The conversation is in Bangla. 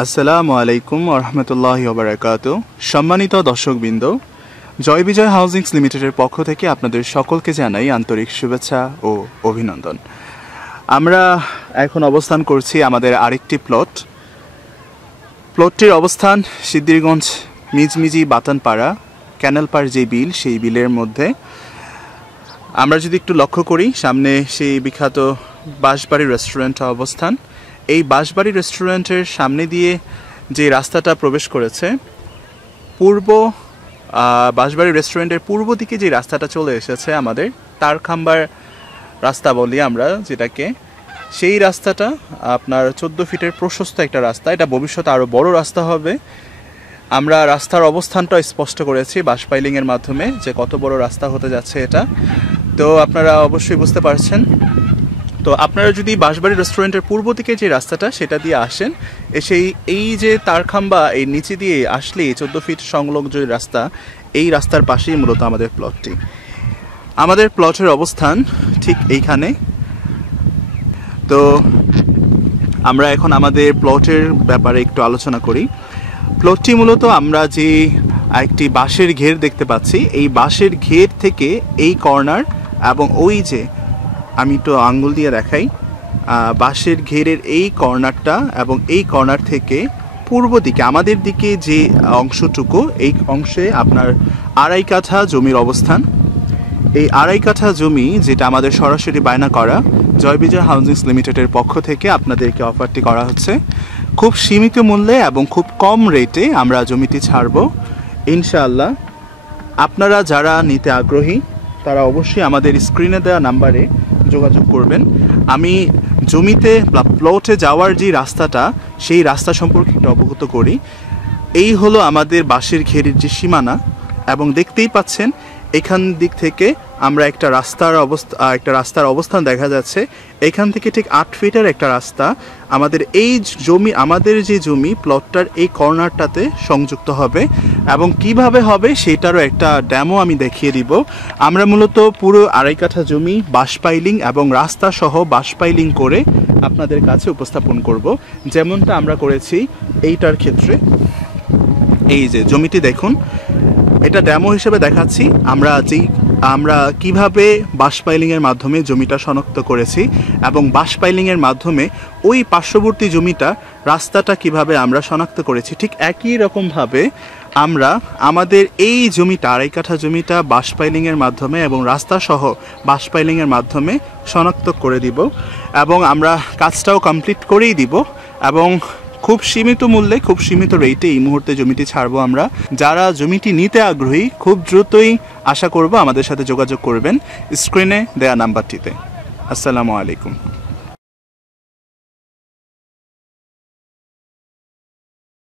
আসসালামু আলাইকুম ওয়া রাহমাতুল্লাহি ওয়া বারাকাতুহু। সম্মানিত দর্শকবৃন্দ, জয় বিজয় হাউজিংস লিমিটেডের পক্ষ থেকে আপনাদের সকলকে জানাই আন্তরিক শুভেচ্ছা ও অভিনন্দন। আমরা এখন অবস্থান করছি আমাদের আরেকটি প্লটটির অবস্থান সিদ্ধিরগঞ্জ মিজমিজি বাতানপাড়া ক্যানেলপাড় যে বিল, সেই বিলের মধ্যে। আমরা যদি একটু লক্ষ্য করি, সামনে সেই বিখ্যাত বাঁশবাড়ি রেস্টুরেন্টের অবস্থান। এই বাঁশবাড়ি রেস্টুরেন্টের সামনে দিয়ে যে রাস্তাটা প্রবেশ করেছে, বাঁশবাড়ি রেস্টুরেন্টের পূর্ব দিকে যে রাস্তাটা চলে এসেছে, আমাদের তারখাম্বার রাস্তা বলি আমরা যেটাকে, সেই রাস্তাটা আপনার 14 ফিটের প্রশস্ত একটা রাস্তা। এটা ভবিষ্যতে আরও বড় রাস্তা হবে। আমরা রাস্তার অবস্থানটা স্পষ্ট করেছি বাঁশ পাইলিংয়ের মাধ্যমে যে কত বড় রাস্তা হতে যাচ্ছে এটা। তো আপনারা অবশ্যই বুঝতে পারছেন। তো আপনারা যদি বাঁশবাড়ি রেস্টুরেন্টের পূর্ব দিকে যে রাস্তাটা সেটা দিয়ে আসেন, এই যে তারখাম্বা এই নিচে দিয়ে আসলে 14 ফিট সংলগ্ন যে রাস্তা, এই রাস্তার পাশেই মূলত আমাদের প্লটটি। আমাদের প্লটের অবস্থান ঠিক এইখানে। তো আমরা এখন আমাদের প্লটের ব্যাপারে একটু আলোচনা করি। প্লটটি মূলত আমরা যে একটি বাঁশের ঘের দেখতে পাচ্ছি, এই বাঁশের ঘের থেকে এই কর্নার এবং ওই যে আমি একটু আঙ্গুল দিয়ে দেখাই, বাঁশের ঘেরের এই কর্নারটা এবং এই কর্নার থেকে পূর্ব দিকে আমাদের দিকে যে অংশটুকু, এই অংশে আপনার 2.5 কাঠা জমির অবস্থান। এই 2.5 কাঠা জমি যেটা আমাদের সরাসরি বায়না করা জয় বিজয় হাউজিংস লিমিটেডের পক্ষ থেকে আপনাদেরকে অফারটি করা হচ্ছে। খুব সীমিত মূল্যে এবং খুব কম রেটে আমরা জমিটি ছাড়ব ইনশাআল্লাহ। আপনারা যারা নিতে আগ্রহী তারা অবশ্যই আমাদের স্ক্রিনে দেওয়া নাম্বারে যোগাযোগ করবেন। আমি জমিতে প্লটে যাওয়ার যে রাস্তাটা, সেই রাস্তা সম্পর্কে একটু অবগত করি। এই হলো আমাদের বাঁশের ঘেরের যে সীমানা, এবং দেখতেই পাচ্ছেন এখান দিক থেকে আমরা একটা রাস্তার অবস্থান দেখা যাচ্ছে। এখান থেকে ঠিক 8 ফিটের একটা রাস্তা আমাদের যে জমি প্লটটার এই কর্নারটাতে সংযুক্ত হবে, এবং কিভাবে হবে সেটারও একটা ডেমো আমি দেখিয়ে দিব। আমরা মূলত পুরো 2.5 কাঠা জমি বাঁশ পাইলিং এবং রাস্তা সহ বাঁশ পাইলিং করে আপনাদের কাছে উপস্থাপন করব, যেমনটা আমরা করেছি এইটার ক্ষেত্রে। এই যে জমিটি দেখুন, এটা ডেমো হিসেবে দেখাচ্ছি আমরা কিভাবে বাঁশ পাইলিংয়ের মাধ্যমে জমিটা শনাক্ত করেছি, এবং বাঁশ পাইলিংয়ের মাধ্যমে ওই পার্শ্ববর্তী জমিটা রাস্তাটা কিভাবে আমরা শনাক্ত করেছি। ঠিক একই রকমভাবে আমরা আমাদের এই জমিটা 2.5 কাঠা জমিটা বাঁশ পাইলিংয়ের মাধ্যমে এবং রাস্তা সহ বাঁশ পাইলিংয়ের মাধ্যমে শনাক্ত করে দিব, এবং আমরা কাজটাও কমপ্লিট করেই দিব। এবং খুব সীমিত মূল্যে, খুব সীমিত রেটে এই মুহূর্তে জমিটি ছাড়বো আমরা। যারা জমিটি নিতে আগ্রহী খুব দ্রুতই আশা করব আমাদের সাথে যোগাযোগ করবেন স্ক্রিনে দেয়া নাম্বারটিতে। আসসালামু আলাইকুম।